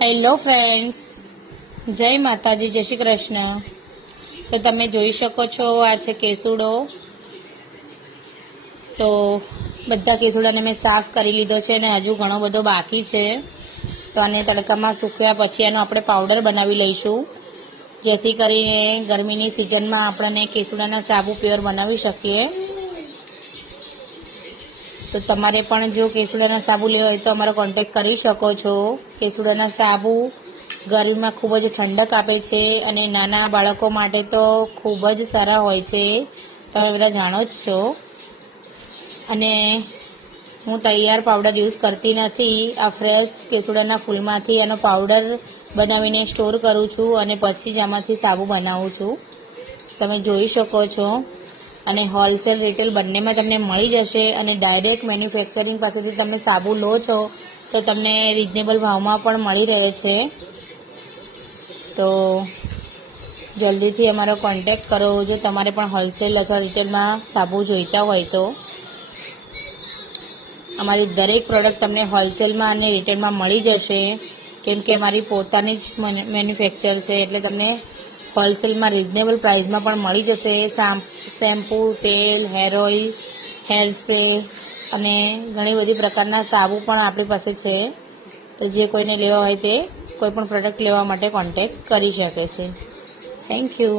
Hello friends, જય માતાજી, જય શ્રી કૃષ્ણ. તો તમે જોઈ શકો છો આ છે કેસુડો. તો બધા કેસુડાને મેં સાફ કરી લીધો છે અને હજુ ઘણો બધો બાકી છે. તો આને તડકામાં સૂક્યા પછી એનો આપણે પાવડર બનાવી લઈશું, જેથી કરીને ગરમીની સિઝનમાં આપણને કેસુડાના સાબુ પ્યોર બનાવી શકીએ. તો તમારે પણ જો કેસુડાના સાબુ લેવા હોય તો અમારો કોન્ટેક્ટ કરી શકો છો. કેસુડાના સાબુ ગરમીમાં ખૂબ જ ઠંડક આપે છે અને નાના બાળકો માટે તો ખૂબ જ સારા હોય છે, તમે બધા જાણો જ છો. અને હું તૈયાર પાવડર યુઝ કરતી નથી. આ ફ્રેશ કેસુડાના ફૂલમાંથી એનો પાવડર બનાવીને સ્ટોર કરું છું અને પછી જ આમાંથી સાબુ બનાવું છું, તમે જોઈ શકો છો. અને હોલસેલ રિટેલ બંનેમાં તમને મળી જશે. અને ડાયરેક્ટ મેન્યુફેક્ચરિંગ પાસેથી તમે સાબુ લો છો તો તમને રિઝનેબલ ભાવમાં પણ મળી રહે છે. તો જલ્દીથી અમારો કોન્ટેક્ટ કરો જો તમારે પણ હોલસેલ અથવા રિટેલમાં સાબુ જોઈતા હોય તો. અમારી દરેક પ્રોડક્ટ તમને હોલસેલમાં અને રિટેલમાં મળી જશે, કેમ કે અમારી પોતાની જ મેન્યુફેક્ચર છે, એટલે તમને હોલસેલમાં રિઝનેબલ પ્રાઇસમાં પણ મળી જશે. શેમ્પૂ, તેલ, હેર ઓઇલ, હેર સ્પ્રે અને ઘણી બધી પ્રકારના સાબુ પણ આપણી પાસે છે. તો જે કોઈને લેવા હોય તે કોઈ પણ પ્રોડક્ટ લેવા માટે કોન્ટેક્ટ કરી શકે છે. Thank you.